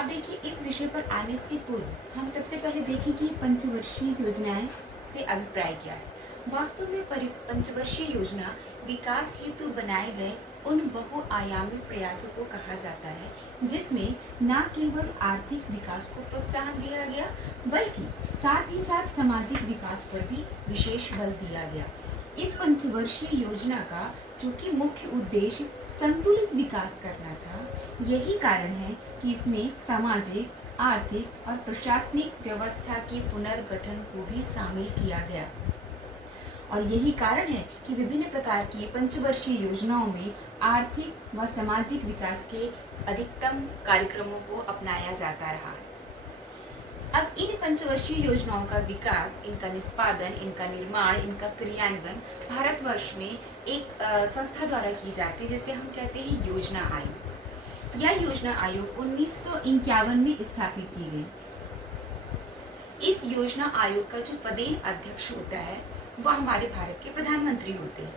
अब देखिए, इस विषय पर आने से पूर्व हम सबसे पहले देखें कि पंचवर्षीय योजनाएं से अभिप्राय क्या है। वास्तव में पंचवर्षीय योजना विकास हेतु बनाए गए उन बहुआयामी प्रयासों को कहा जाता है जिसमें न केवल आर्थिक विकास को प्रोत्साहन दिया गया बल्कि साथ ही साथ सामाजिक विकास पर भी विशेष बल दिया गया। इस पंचवर्षीय योजना का जो कि मुख्य उद्देश्य संतुलित विकास करना था, यही कारण है कि इसमें सामाजिक, आर्थिक और प्रशासनिक व्यवस्था के पुनर्गठन को भी शामिल किया गया। और यही कारण है कि विभिन्न प्रकार की पंचवर्षीय योजनाओं में आर्थिक व सामाजिक विकास के अधिकतम कार्यक्रमों को अपनाया जाता रहा है। अब इन पंचवर्षीय योजनाओं का विकास, इनका निष्पादन, इनका निर्माण, इनका क्रियान्वयन भारतवर्ष में एक संस्था द्वारा की जाती है जिसे हम कहते हैं योजना आयोग। यह योजना आयोग 1951 में स्थापित की गई। इस योजना आयोग का जो पदेन अध्यक्ष होता है वह हमारे भारत के प्रधानमंत्री होते हैं।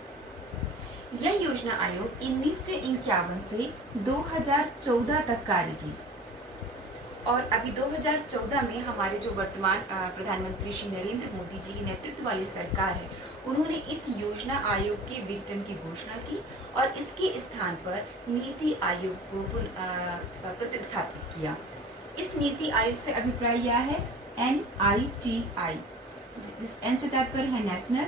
यह योजना आयोग 1951 से 2014 तक कार्य की और अभी 2014 में हमारे जो वर्तमान प्रधानमंत्री श्री नरेंद्र मोदी जी की नेतृत्व वाली सरकार है, उन्होंने इस योजना आयोग के विघटन की घोषणा की और इसके स्थान पर नीति आयोग को प्रतिस्थापित किया। इस नीति आयोग से अभिप्राय यह है NITI, जिस N से तात्पर्य है national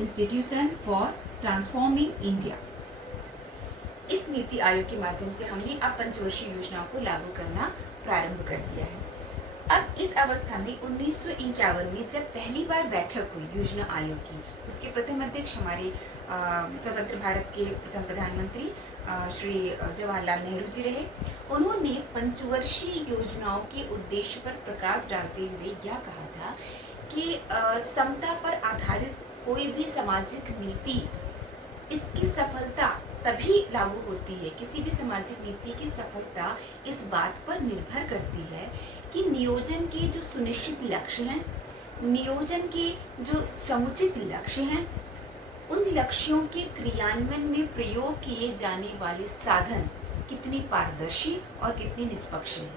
institution for transforming India. इस नीति आयोग के माध्यम से हमने अब पंचवर्षीय योजनाओं को लागू करना प्रारंभ कर दिया है। अब इस अवस्था में 1951 में जब पहली बार बैठक हुई योजना आयोग की, उसके प्रथम अध्यक्ष हमारे स्वतंत्र भारत के प्रथम प्रधानमंत्री श्री जवाहरलाल नेहरू जी रहे। उन्होंने पंचवर्षीय योजनाओं के उद्देश्य पर प्रकाश डालते हुए यह कहा था कि समता पर आधारित कोई भी सामाजिक नीति, इसकी सफलता तभी लागू होती है। किसी भी सामाजिक नीति की सफलता इस बात पर निर्भर करती है कि नियोजन के जो सुनिश्चित लक्ष्य हैं, नियोजन के जो समुचित लक्ष्य हैं, उन लक्ष्यों के क्रियान्वयन में प्रयोग किए जाने वाले साधन कितने पारदर्शी और कितने निष्पक्ष हैं।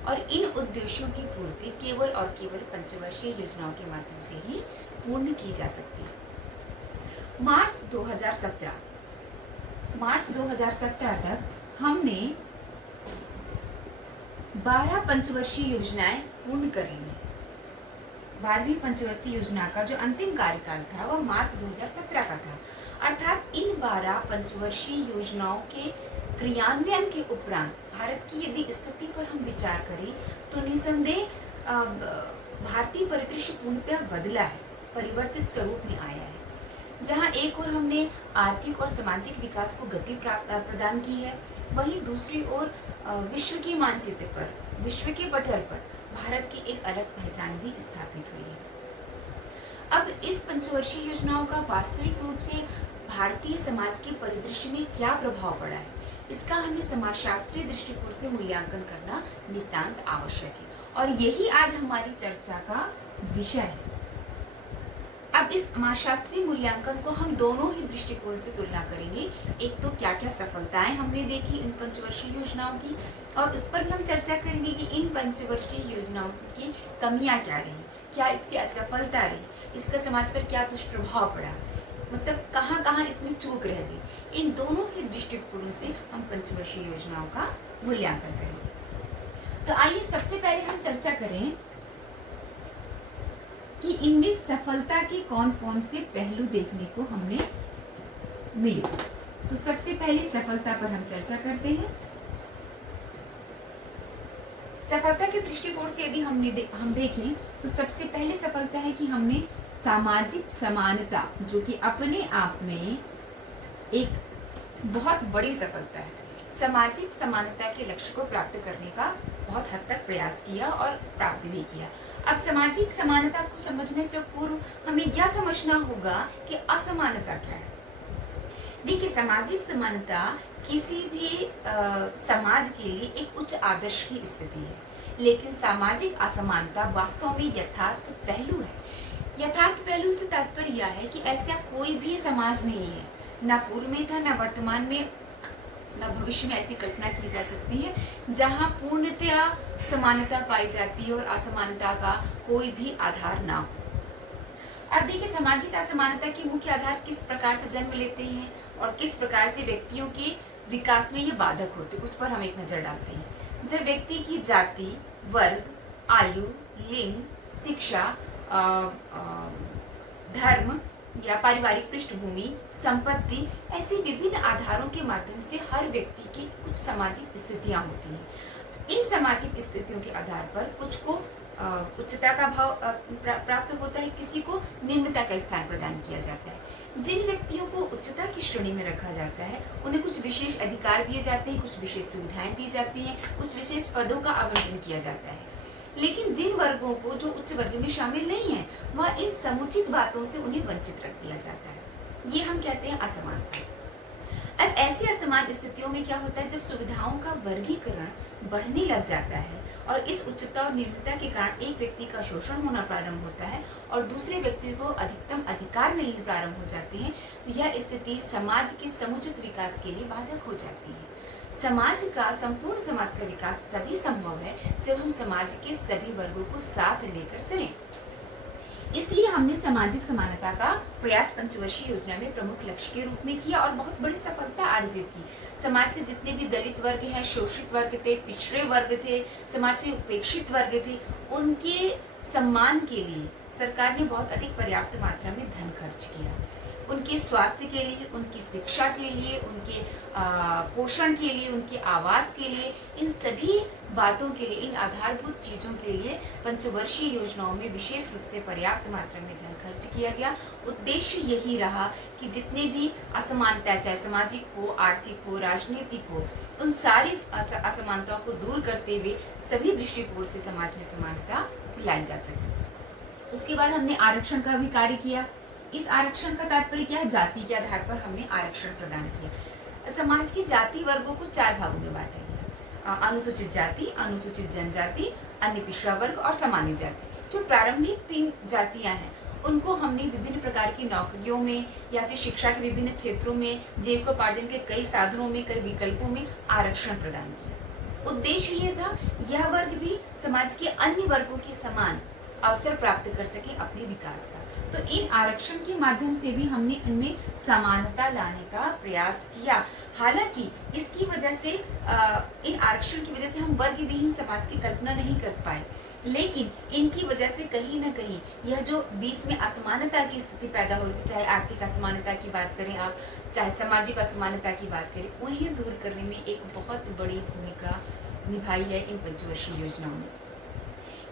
और इन उद्देश्यों की पूर्ति केवल और केवल पंचवर्षीय योजनाओं के माध्यम से ही पूर्ण की जा सकती है। मार्च 2017 तक हमने 12 पंचवर्षीय योजनाएं पूर्ण कर ली हैं। 12वीं पंचवर्षीय योजना का जो अंतिम कार्यकाल था वह मार्च 2017 का था। अर्थात इन 12 पंचवर्षीय योजनाओं के क्रियान्वयन के उपरांत भारत की यदि स्थिति पर हम विचार करें तो निसंदेह भारतीय परिदृश्य पूर्णतः बदला है, परिवर्तित स्वरूप में आया है। जहां एक ओर हमने आर्थिक और सामाजिक विकास को गति प्रदान की है, वहीं दूसरी ओर विश्व के मानचित्र पर, विश्व के पटल पर भारत की एक अलग पहचान भी स्थापित हुई है। अब इस पंचवर्षीय योजनाओं का वास्तविक रूप से भारतीय समाज के परिदृश्य में क्या प्रभाव पड़ा है, इसका हमें समाजशास्त्रीय दृष्टिकोण से मूल्यांकन करना नितांत आवश्यक है और यही आज हमारी चर्चा का विषय है। अब इस समाजशास्त्रीय मूल्यांकन को हम दोनों ही दृष्टिकोण से तुलना करेंगे। एक तो क्या क्या सफलताएं हमने देखी इन पंचवर्षीय योजनाओं की, और इस पर भी हम चर्चा करेंगे कि इन पंचवर्षीय योजनाओं की कमियां क्या रही, क्या इसकी असफलता रही, इसका समाज पर क्या दुष्प्रभाव पड़ा, मतलब कहाँ कहाँ इसमें चूक रह गई। इन दोनों ही दृष्टिकोणों से हम पंचवर्षीय योजनाओं का मूल्यांकन करेंगे। तो आइए सबसे पहले हम चर्चा करें कि इनमें सफलता के कौन कौन से पहलू देखने को हमने मिले। तो सबसे पहले सफलता पर हम चर्चा करते हैं। सफलता के दृष्टिकोण से यदि हम देखें तो सबसे पहले सफलता है कि हमने सामाजिक समानता, जो कि अपने आप में एक बहुत बड़ी सफलता है, सामाजिक समानता के लक्ष्य को प्राप्त करने का बहुत हद तक प्रयास किया और प्राप्त भी किया। अब सामाजिक समानता को समझने से पूर्व हमें यह समझना होगा कि असमानता क्या है। देखिए, सामाजिक समानता किसी भी समाज के लिए एक उच्च आदर्श की स्थिति है, लेकिन सामाजिक असमानता वास्तव में यथार्थ पहलू है। यथार्थ पहलू से तात्पर्य यह है कि ऐसा कोई भी समाज नहीं है, न पूर्व में था, न वर्तमान में, ना भविष्य में ऐसी कल्पना की जा सकती है जहाँ पूर्णतया समानता पाई जाती है और असमानता का कोई भी आधार ना हो। अब देखिए, सामाजिक असमानता के मुख्य आधार किस प्रकार से जन्म लेते हैं और किस प्रकार से व्यक्तियों के विकास में ये बाधक होते हैं, उस पर हम एक नजर डालते हैं। जब व्यक्ति की जाति, वर्ग, आयु, लिंग, शिक्षा, धर्म या पारिवारिक पृष्ठभूमि, संपत्ति, ऐसे विभिन्न आधारों के माध्यम से हर व्यक्ति की कुछ सामाजिक स्थितियां होती हैं। इन सामाजिक स्थितियों के आधार पर कुछ को उच्चता का भाव प्राप्त होता है, किसी को निम्नता का स्थान प्रदान किया जाता है। जिन व्यक्तियों को उच्चता की श्रेणी में रखा जाता है उन्हें कुछ विशेष अधिकार दिए जाते हैं, कुछ विशेष सुविधाएं दी जाती हैं, कुछ विशेष पदों का आवंटन किया जाता है। लेकिन जिन वर्गों को जो उच्च वर्ग में शामिल नहीं है, वह इन समुचित बातों से उन्हें वंचित रख दिया जाता है। ये हम कहते हैं असमानता। अब ऐसी असमान स्थितियों में क्या होता है, जब सुविधाओं का वर्गीकरण बढ़ने लग जाता है और इस उच्चता और निम्नता के कारण एक व्यक्ति का शोषण होना प्रारंभ होता है और दूसरे व्यक्ति को अधिकतम अधिकार मिलने प्रारंभ हो जाते हैं, तो यह स्थिति समाज के समुचित विकास के लिए बाधक हो जाती है। समाज का, संपूर्ण समाज का विकास तभी संभव है जब हम समाज के सभी वर्गों को साथ लेकर चलें। इसलिए हमने सामाजिक समानता का प्रयास पंचवर्षीय योजना में प्रमुख लक्ष्य के रूप में किया और बहुत बड़ी सफलता अर्जित की। समाज के जितने भी दलित वर्ग हैं, शोषित वर्ग थे, पिछड़े वर्ग थे, समाज में उपेक्षित वर्ग थे, उनके सम्मान के लिए सरकार ने बहुत अधिक पर्याप्त मात्रा में धन खर्च किया। उनके स्वास्थ्य के लिए, उनकी शिक्षा के लिए, उनके पोषण के लिए, उनके आवास के लिए, इन सभी बातों के लिए, इन आधारभूत चीजों के लिए पंचवर्षीय योजनाओं में विशेष रूप से पर्याप्त मात्रा में धन खर्च किया गया। उद्देश्य यही रहा कि जितने भी असमानता, चाहे सामाजिक हो, आर्थिक हो, राजनीतिक हो, उन सारी असमानताओं को दूर करते हुए सभी दृष्टिकोण से समाज में समानता लाई जा सके। उसके बाद हमने आरक्षण का भी कार्य किया। इस आरक्षण का तात्पर्य क्या है, जाति के आधार पर हमने आरक्षण प्रदान किया। समाज की जाति वर्गों को 4 भागों में बांटा गया: अनुसूचित जाति, अनुसूचित जनजाति, अन्य पिछड़ा वर्ग और सामान्य जाति। जो प्रारंभिक 3 जातियां हैं उनको हमने विभिन्न प्रकार की नौकरियों में या फिर शिक्षा के विभिन्न क्षेत्रों में, जीविकोपार्जन के कई साधनों में, कई विकल्पों में आरक्षण प्रदान किया। उद्देश्य ये था यह वर्ग भी समाज के अन्य वर्गों के समान अवसर प्राप्त कर सके अपने विकास का। तो इन आरक्षण के माध्यम से भी हमने इनमें समानता लाने का प्रयास किया। हालांकि इसकी वजह से, इन आरक्षण की वजह से हम वर्ग विहीन समाज की कल्पना नहीं कर पाए, लेकिन इनकी वजह से कहीं ना कहीं यह जो बीच में असमानता की स्थिति पैदा होती, चाहे आर्थिक असमानता की बात करें आप, चाहे सामाजिक असमानता की बात करें, उन्हें दूर करने में एक बहुत बड़ी भूमिका निभाई है इन पंचवर्षीय योजनाओं ने।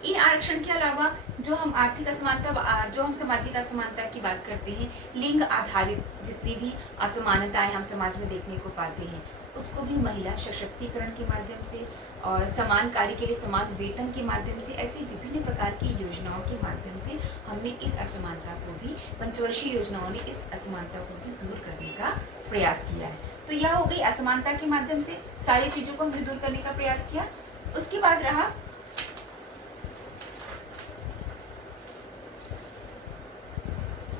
इन आरक्षण के अलावा जो हम आर्थिक असमानता, जो हम सामाजिक असमानता की बात करते हैं, लिंग आधारित जितनी भी असमानताएं हम समाज में देखने को पाते हैं, उसको भी महिला सशक्तिकरण के माध्यम से और समान कार्य के लिए समान वेतन के माध्यम से, ऐसी विभिन्न प्रकार की योजनाओं के माध्यम से हमने इस असमानता को भी, पंचवर्षीय योजनाओं ने इस असमानता को भी दूर करने का प्रयास किया है। तो यह हो गई असमानता के माध्यम से सारी चीजों को हमने दूर करने का प्रयास किया। उसके बाद रहा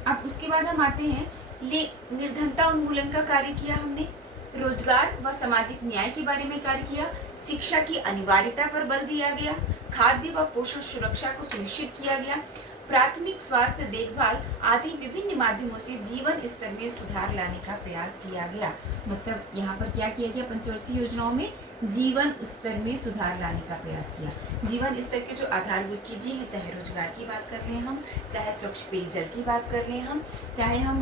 अब उसके बाद हम आते हैं निर्धनता उन्मूलन का कार्य किया हमने, रोजगार व सामाजिक न्याय के बारे में कार्य किया, शिक्षा की अनिवार्यता पर बल दिया गया, खाद्य व पोषण सुरक्षा को सुनिश्चित किया गया, प्राथमिक स्वास्थ्य देखभाल आदि विभिन्न माध्यमों से जीवन स्तर में सुधार लाने का प्रयास किया गया। मतलब यहाँ पर क्या किया गया, पंचवर्षीय योजनाओं में जीवन स्तर में सुधार लाने का प्रयास किया। जीवन स्तर की जो आधारभूत चीजें हैं, चाहे रोजगार की बात कर लें हम, चाहे स्वच्छ पेयजल की बात कर लें हम, चाहे हम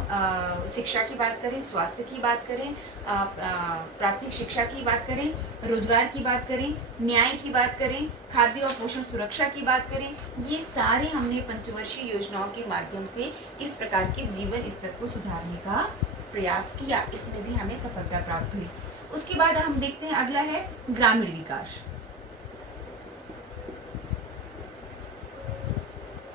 शिक्षा की बात करें, स्वास्थ्य की बात करें, प्राथमिक शिक्षा की बात करें, रोजगार की बात करें, न्याय की बात करें, खाद्य और पोषण सुरक्षा की बात करें, ये सारे हमने पंचवर्षीय योजनाओं के माध्यम से इस प्रकार के जीवन स्तर को सुधारने का प्रयास किया। इसमें भी हमें सफलता प्राप्त हुई। उसके बाद हम देखते हैं, अगला है ग्रामीण विकास।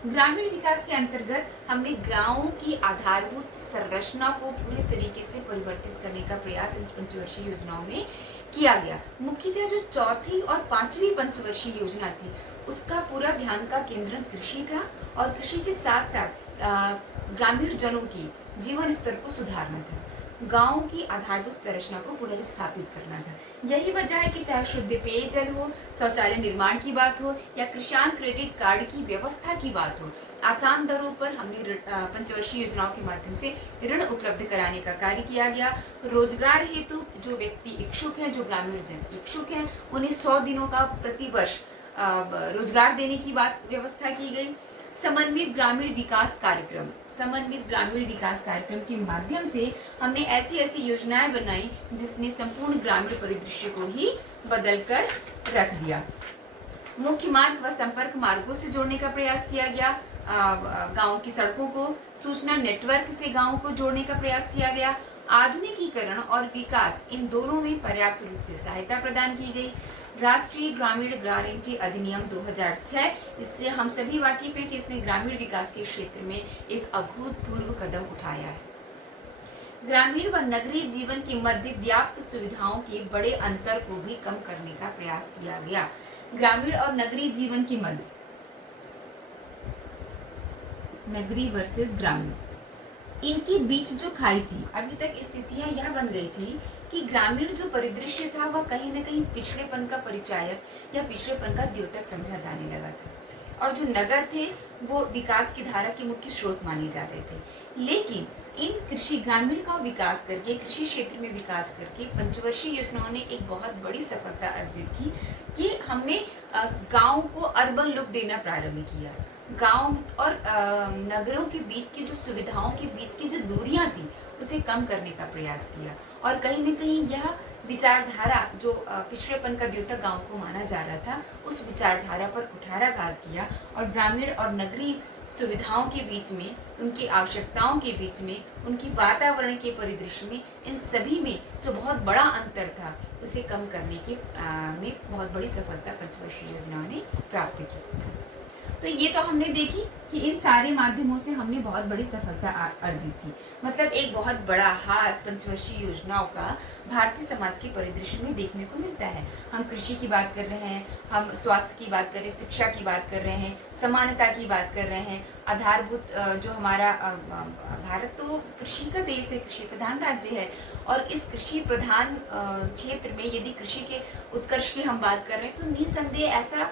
ग्रामीण विकास के अंतर्गत हमने गांवों की आधारभूत संरचना को पूरे तरीके से परिवर्तित करने का प्रयास इस पंचवर्षीय योजनाओं में किया गया। मुख्यतः जो चौथी और 5वीं पंचवर्षीय योजना थी, उसका पूरा ध्यान का केंद्र कृषि था और कृषि के साथ साथ ग्रामीण जनों की जीवन स्तर को सुधारना था। गांव की आधारभूत संरचना को पुनर्स्थापित करना था। यही वजह है कि चाहे शुद्ध पेयजल हो, शौचालय निर्माण की बात हो या किसान क्रेडिट कार्ड की व्यवस्था की बात हो, आसान दरों पर हमने पंचवर्षीय योजनाओं के माध्यम से ऋण उपलब्ध कराने का कार्य किया गया। रोजगार हेतु जो व्यक्ति इच्छुक हैं, जो ग्रामीण जन इच्छुक हैं, उन्हें 100 दिनों का प्रतिवर्ष रोजगार देने की बात व्यवस्था की गई। समन्वित ग्रामीण विकास कार्यक्रम, समन्वित ग्रामीण विकास कार्यक्रम के माध्यम से हमने ऐसी ऐसी योजनाएं बनाई जिसने संपूर्ण ग्रामीण परिदृश्य को ही बदल कर रख दिया। मुख्य मार्ग व संपर्क मार्गों से जोड़ने का प्रयास किया गया। गांव की सड़कों को सूचना नेटवर्क से गांवों को जोड़ने का प्रयास किया गया। आधुनिकीकरण और विकास, इन दोनों में पर्याप्त रूप से सहायता प्रदान की गई। राष्ट्रीय ग्रामीण गारंटी अधिनियम 2006, इससे हम सभी वाकिफ हैं कि इसने ग्रामीण विकास के क्षेत्र में एक अभूतपूर्व कदम उठाया है। ग्रामीण व नगरीय जीवन के मध्य व्याप्त सुविधाओं के बड़े अंतर को भी कम करने का प्रयास किया गया। ग्रामीण और नगरीय जीवन के मध्य, नगरीय वर्सेस ग्रामीण, इनके बीच जो खाई थी, अभी तक स्थितियां यह बन गई थी कि ग्रामीण जो परिदृश्य था वह कहीं न कहीं पिछड़ेपन का परिचायक या पिछड़ेपन का द्योतक समझा जाने लगा था, और जो नगर थे वो विकास की धारा के मुख्य स्रोत माने जा रहे थे। लेकिन इन कृषि ग्रामीण का विकास करके, कृषि क्षेत्र में विकास करके पंचवर्षीय योजनाओं ने एक बहुत बड़ी सफलता अर्जित की कि हमने गांव को अर्बन लुक देना प्रारंभ किया। गांव और नगरों के बीच की जो सुविधाओं के बीच की जो दूरियां थी उसे कम करने का प्रयास किया, और कहीं न कहीं यह विचारधारा जो पिछड़ेपन का द्योतक गांव को माना जा रहा था, उस विचारधारा पर कुठाराघात किया और ग्रामीण और नगरीय सुविधाओं के बीच में, उनकी आवश्यकताओं के बीच में, उनकी वातावरण के परिदृश्य में, इन सभी में जो बहुत बड़ा अंतर था उसे कम करने के में बहुत बड़ी सफलता पंचवर्षीय योजनाओं ने प्राप्त की। तो ये तो हमने देखी कि इन सारे माध्यमों से हमने बहुत बड़ी सफलता अर्जित की। मतलब एक बहुत बड़ा हाथ पंचवर्षीय योजनाओं का भारतीय समाज के परिदृश्य में देखने को मिलता है। हम कृषि की बात कर रहे हैं, हम स्वास्थ्य की बात कर रहे हैं, शिक्षा की बात कर रहे हैं, समानता की बात कर रहे हैं, आधारभूत जो हमारा भारत तो कृषि का देश है, कृषि प्रधान राज्य है, और इस कृषि प्रधान क्षेत्र में यदि कृषि के उत्कर्ष की हम बात कर रहे हैं तो निसंदेह ऐसा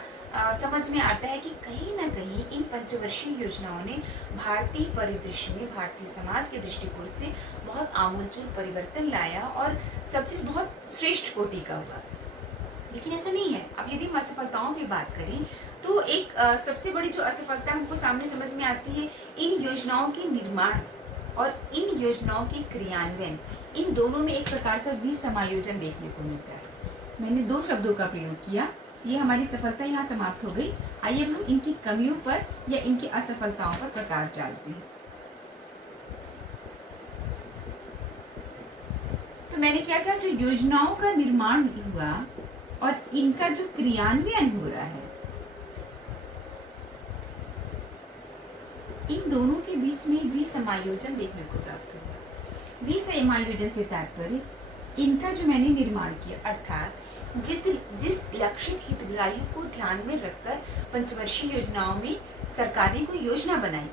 समझ में आता है कि कहीं ना कहीं इन पंचवर्षीय योजनाओं ने भारतीय परिदृश्य में, भारतीय समाज के दृष्टिकोण से बहुत आमूलचूल परिवर्तन लाया और सब चीज़ बहुत श्रेष्ठ कोटि का हुआ। लेकिन ऐसा नहीं है। अब यदि हम असफलताओं की बात करें तो एक सबसे बड़ी जो असफलता हमको सामने समझ में आती है, इन योजनाओं के निर्माण और इन योजनाओं के क्रियान्वयन, इन दोनों में एक प्रकार का विसमायोजन देखने को मिलता है। मैंने 2 शब्दों का प्रयोग किया, ये हमारी सफलता यहाँ समाप्त हो गई। आइए अब हम इनकी कमियों पर या इनकी असफलताओं पर प्रकाश डालते हैं। तो मैंने क्या कहा, जो योजनाओं का निर्माण हुआ और इनका जो क्रियान्वयन हो रहा है, इन दोनों के बीच में विसमायोजन देखने को प्राप्त हुआ। विसमायोजन से तात्पर्य इनका जो मैंने निर्माण किया, अर्थात जिस लक्षित हितग्राही को ध्यान में रखकर पंचवर्षीय योजनाओं में सरकार ने कोई योजना बनाई,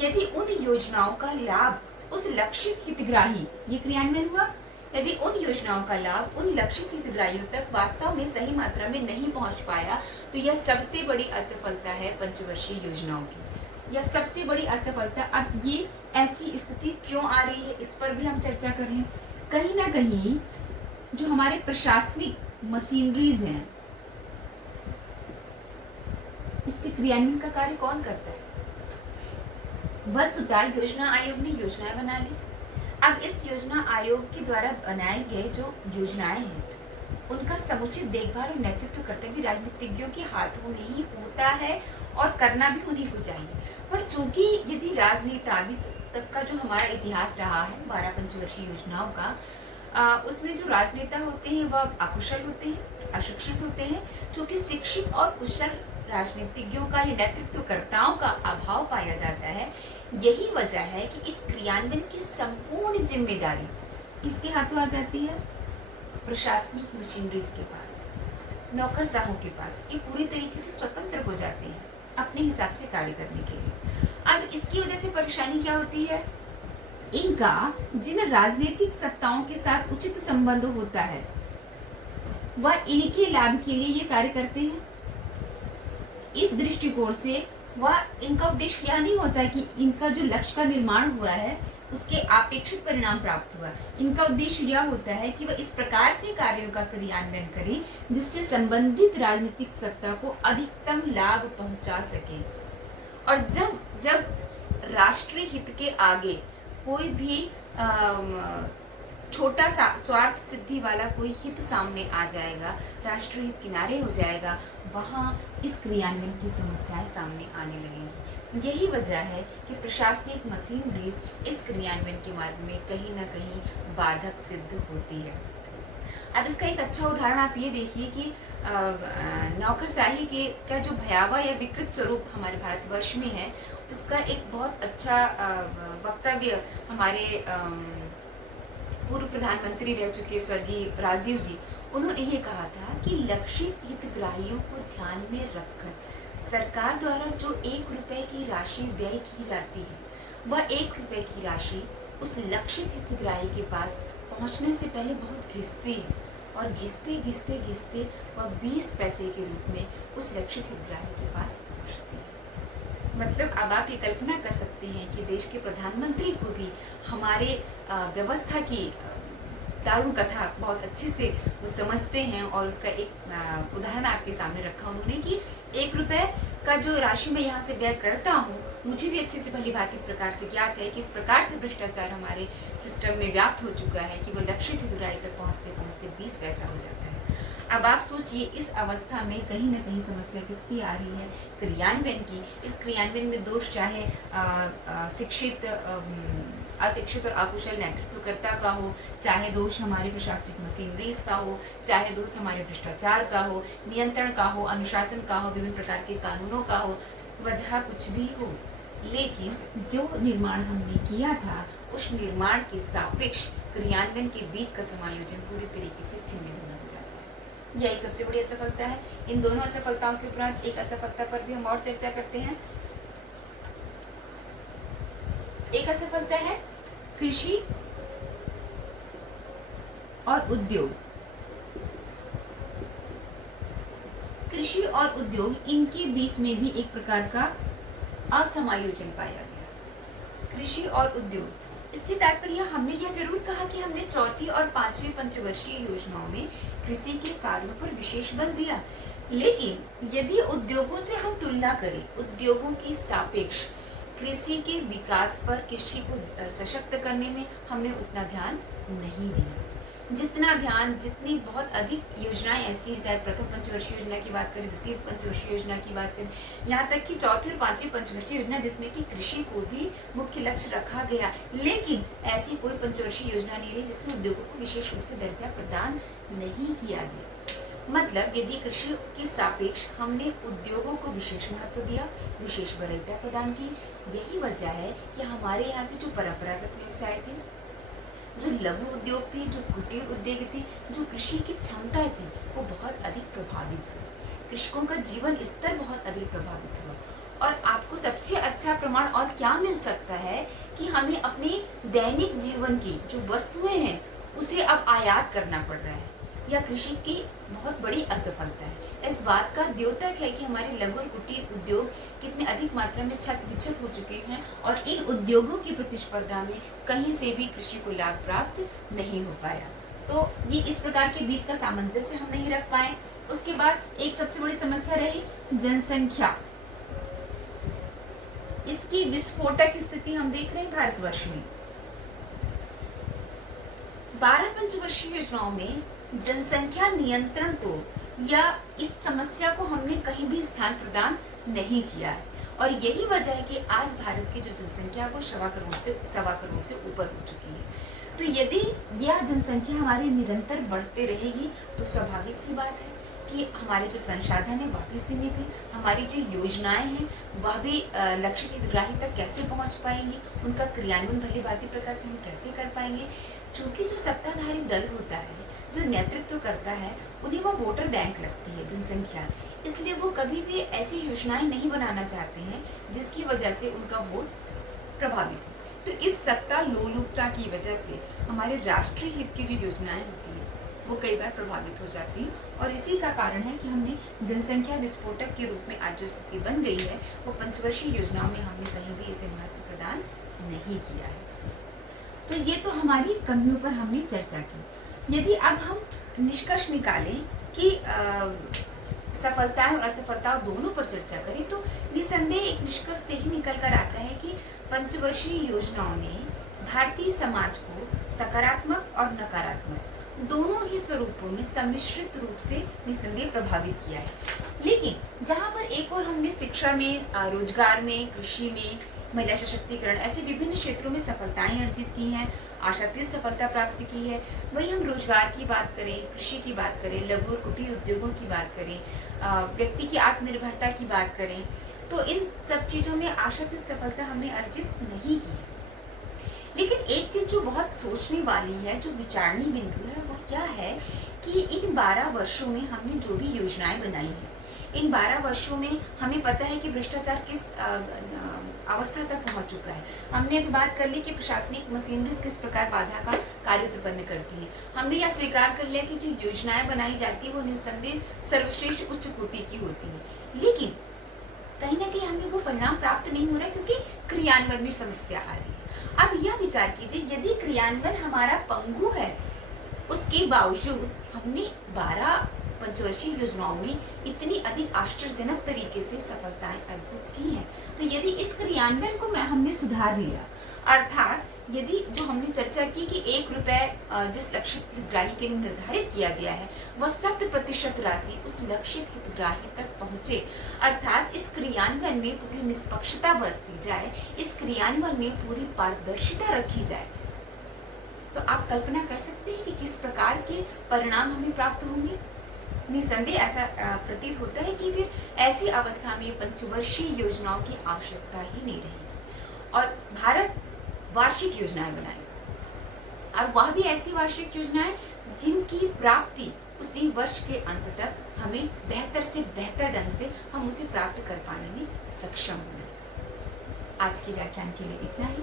यदि उन योजनाओं का लाभ उस लक्षित हितग्राही, ये क्रियान्वयन हुआ, यदि उन योजनाओं का लाभ उन लक्षित हितग्राहियों तक वास्तव में सही मात्रा में नहीं पहुंच पाया, तो यह सबसे बड़ी असफलता है पंचवर्षीय योजनाओं की। यह सबसे बड़ी असफलता। अब ये ऐसी स्थिति क्यों आ रही है, इस पर भी हम चर्चा कर रहे हैं। कहीं ना कहीं जो हमारे प्रशासनिक मशीनरीज हैं, इसके क्रियान्वयन का कार्य कौन करता है? वस्तुतः योजना आयोग ने योजनाएं बना ली। अब इस योजना आयोग के द्वारा बनाए गए जो योजनाएं हैं, उनका समुचित देखभाल और नेतृत्व कर्तव्य राजनीतिज्ञों के हाथों में ही होता है और करना भी उन्हीं को चाहिए। पर चूंकि यदि राजनेता अभी तक का जो हमारा इतिहास रहा है 12 पंचवर्षीय योजनाओं का, उसमें जो राजनेता होते हैं वह अकुशल होते हैं, अशिक्षित होते हैं। चूंकि शिक्षित और कुशल राजनीतिज्ञों का या नेतृत्वकर्ताओं का अभाव पाया जाता है, यही वजह है कि इस क्रियान्वयन की संपूर्ण जिम्मेदारी किसके हाथों आ जाती है? प्रशासनिक मशीनरीज के पास, नौकरशाहों के पास। ये पूरी तरीके से स्वतंत्र हो जाते हैं अपने हिसाब से कार्य करने के लिए। अब इसकी वजह से परेशानी क्या होती है इनका जिन राजनीतिक सत्ताओं के साथ उचित संबंध होता है वह इनके लाभ के लिए ये कार्य करते हैं। इस दृष्टिकोण से वह इनका उद्देश्य यह नहीं होता कि इनका जो लक्ष्य का निर्माण हुआ है उसके अपेक्षित परिणाम प्राप्त हुआ। इनका उद्देश्य यह होता है कि वह इस प्रकार से कार्यों का क्रियान्वयन करें जिससे संबंधित राजनीतिक सत्ता को अधिकतम लाभ पहुंचा सके। और जब जब राष्ट्रीय हित के आगे कोई भी छोटा सा स्वार्थ सिद्धि वाला कोई हित सामने आ जाएगा, राष्ट्रीय हित किनारे हो जाएगा, वहाँ इस क्रियान्वयन की समस्याएं सामने आने लगेंगी। यही वजह है कि प्रशासनिक मशीन रेस इस क्रियान्वयन के मार्ग में कहीं ना कहीं बाधक सिद्ध होती है। अब इसका एक अच्छा उदाहरण आप ये देखिए कि नौकरशाही के का जो भयावह या विकृत स्वरूप हमारे भारतवर्ष में है, उसका एक बहुत अच्छा वक्तव्य हमारे पूर्व प्रधानमंत्री रह चुके स्वर्गीय राजीव जी, उन्होंने ये कहा था कि लक्षित हितग्राहियों को ध्यान में रखकर सरकार द्वारा जो 1 रुपए की राशि व्यय की जाती है, वह 1 रुपए की राशि उस लक्षित हितग्राही के पास पहुंचने से पहले बहुत घिसती है और घिसते घिसते घिसते वह 20 पैसे के रूप में उस लक्षित हितग्राही के पास पहुंचती है। मतलब अब आप ये कल्पना कर सकते हैं कि देश के प्रधानमंत्री को भी हमारे व्यवस्था की दारू कथा बहुत अच्छे से वो समझते हैं और उसका एक उदाहरण आपके सामने रखा उन्होंने कि 1 रुपए का जो राशि मैं यहाँ से व्यय करता हूँ, मुझे भी अच्छे से भली भांति प्रकार से ज्ञात है कि इस प्रकार से भ्रष्टाचार हमारे सिस्टम में व्याप्त हो चुका है कि वो लक्षित हितग्राही तक पहुँचते पहुँचते 20 पैसा हो जाता है। अब आप सोचिए इस अवस्था में कहीं ना कहीं समस्या किसकी आ रही है? क्रियान्वयन की। इस क्रियान्वयन में दोष चाहे शिक्षित अशिक्षित और अकुशल नेतृत्वकर्ता का हो, चाहे दोष हमारे प्रशासनिक मशीनरीज का हो, चाहे दोष हमारे भ्रष्टाचार का हो, नियंत्रण का हो, अनुशासन का हो, विभिन्न प्रकार के कानूनों का हो, वजह कुछ भी हो, लेकिन जो निर्माण हमने किया था उस निर्माण के सापेक्ष क्रियान्वयन के बीच का समायोजन पूरी तरीके से छिन्न भिन्न हो जाता है। यह एक सबसे बड़ी असफलता है। इन दोनों असफलताओं के उपरांत एक असफलता पर भी हम और चर्चा करते हैं। एक असफलता है कृषि और उद्योग। कृषि और उद्योग, इनके बीच में भी एक प्रकार का असमायोजन पाया गया। कृषि और उद्योग, इससे तात्पर्य हमने यह जरूर कहा कि हमने चौथी और 5वीं पंचवर्षीय योजनाओं में कृषि के कार्यों पर विशेष बल दिया, लेकिन यदि उद्योगों से हम तुलना करें, उद्योगों के सापेक्ष कृषि के विकास पर, कृषि को सशक्त करने में हमने उतना ध्यान नहीं दिया जितना ध्यान, जितनी बहुत अधिक योजनाएं ऐसी हैं, चाहे प्रथम पंचवर्षीय योजना की बात करें, द्वितीय पंचवर्षीय योजना की बात करें, यहाँ तक कि चौथी और 5वीं पंचवर्षीय योजना जिसमें कि कृषि को भी मुख्य लक्ष्य रखा गया, लेकिन ऐसी कोई पंचवर्षीय योजना नहीं रही जिसमें उद्योगों को विशेष रूप से दर्जा प्रदान नहीं किया गया। मतलब यदि कृषि के सापेक्ष हमने उद्योगों को विशेष महत्व दिया, विशेष वरीयता प्रदान की, यही वजह है कि हमारे यहाँ के जो परंपरागत व्यवसाय थे, जो लघु उद्योग थे, जो कुटीर उद्योग थे, जो कृषि की क्षमताएं थी, वो बहुत अधिक प्रभावित हुई। कृषकों का जीवन स्तर बहुत अधिक प्रभावित हुआ। और आपको सबसे अच्छा प्रमाण और क्या मिल सकता है कि हमें अपने दैनिक जीवन की जो वस्तुएं हैं उसे अब आयात करना पड़ रहा है। यह कृषि की बहुत बड़ी असफलता है। इस बात का द्योतक है कि हमारे लघु और कुटीर उद्योग कितने अधिक मात्रा में छत विक्षत हो चुके हैं और इन उद्योगों की प्रतिस्पर्धा में कहीं से भी कृषि को लाभ प्राप्त नहीं हो पाया। तो ये इस प्रकार के बीच का सामंजस्य हम नहीं रख पाए। उसके बाद एक सबसे बड़ी समस्या रही जनसंख्या। इसकी विस्फोटक स्थिति हम देख रहे हैं भारतवर्ष में। 12 पंचवर्षीय योजनाओं में जनसंख्या नियंत्रण को या इस समस्या को हमने कहीं भी स्थान प्रदान नहीं किया है, और यही वजह है कि आज भारत की जो जनसंख्या वो 1.25 करोड़ से ऊपर हो चुकी है। तो यदि यह जनसंख्या हमारी निरंतर बढ़ते रहेगी तो स्वाभाविक सी बात है कि हमारे जो संसाधन है वह भी सीमित है, हमारी जो योजनाएं हैं वह भी लक्षित हितग्राही तक कैसे पहुंच पाएंगी, उनका क्रियान्वयन भली भांति प्रकार से हम कैसे कर पाएंगे। चूंकि जो सत्ताधारी दल होता है, जो नेतृत्व करता है, उन्हें वो वोटर बैंक लगती है जनसंख्या, इसलिए वो कभी भी ऐसी योजनाएं नहीं बनाना चाहते हैं जिसकी वजह से उनका वोट प्रभावित हो। तो इस सत्ता लोलुपता की वजह से हमारे राष्ट्रीय हित की जो योजनाएं होती है वो कई बार प्रभावित हो जाती हैं, और इसी का कारण है कि हमने जनसंख्या विस्फोटक के रूप में आज जो स्थिति बन गई है वो पंचवर्षीय योजनाओं में हमने कहीं भी इसे महत्व प्रदान नहीं किया है। तो ये तो हमारी कमियों पर हमने चर्चा की। यदि अब हम निष्कर्ष निकालें कि सफलताएं और असफलताओं दोनों पर चर्चा करें, तो निसंदेह एक निष्कर्ष से ही निकल कर आता है कि पंचवर्षीय योजनाओं ने भारतीय समाज को सकारात्मक और नकारात्मक दोनों ही स्वरूपों में सम्मिश्रित रूप से निसंदेह प्रभावित किया है। लेकिन जहाँ पर एक और हमने शिक्षा में, रोजगार में, कृषि में, महिला सशक्तिकरण ऐसे विभिन्न क्षेत्रों में सफलताएं अर्जित की हैं, आशातीत सफलता प्राप्त की है, वही हम रोजगार की बात करें, कृषि की बात करें, लघु और कुटीर उद्योगों की बात करें, व्यक्ति की आत्मनिर्भरता की बात करें, तो इन सब चीज़ों में आशातीत सफलता हमने अर्जित नहीं की। लेकिन एक चीज जो बहुत सोचने वाली है, जो विचारणीय बिंदु है, वो क्या है कि इन 12 वर्षों में हमने जो भी योजनाएं बनाई हैं, इन 12 वर्षों में हमें पता है कि भ्रष्टाचार किस अवस्था तक पहुंच चुका है। हमने अभी बात कर ली कि प्रशासनिक मशीनरी किस प्रकार बाधा का कार्य उत्पन्न करती है। हमने यह स्वीकार कर लिया कि जो योजनाएं बनाई जाती है वो निस्संदेह सर्वश्रेष्ठ उच्च कोटि की होती है, लेकिन कहीं ना कहीं हमें वो परिणाम प्राप्त नहीं हो रहा है क्योंकि क्रियान्वयन में समस्या आ रही है। अब यह विचार कीजिए, यदि क्रियान्वयन हमारा पंगु है, उसके बावजूद हमने 12 पंचवर्षीय योजनाओं में इतनी अधिक आश्चर्यजनक तरीके से सफलताएं अर्जित की हैं, तो यदि इस क्रियान्वयन को हमने सुधार लिया, अर्थात यदि जो हमने चर्चा की कि 1 रुपए जिस लक्षित हितग्राही के लिए निर्धारित किया गया है वह 100% राशि उस लक्षित हितग्राही तक पहुंचे, अर्थात इस क्रियान्वयन में पूरी निष्पक्षता बरती जाए, इस क्रियान्वयन में पूरी पारदर्शिता रखी जाए, तो आप कल्पना कर सकते हैं कि किस प्रकार के परिणाम हमें प्राप्त होंगे। निसंदेह ऐसा प्रतीत होता है कि फिर ऐसी अवस्था में पंचवर्षीय योजनाओं की आवश्यकता ही नहीं रहेगी और भारत वार्षिक योजनाएं बनाएगा, और वह भी ऐसी वार्षिक योजनाएं जिनकी प्राप्ति उसी वर्ष के अंत तक हमें बेहतर से बेहतर ढंग से हम उसे प्राप्त कर पाने में सक्षम होंगे। आज के व्याख्यान के लिए इतना ही।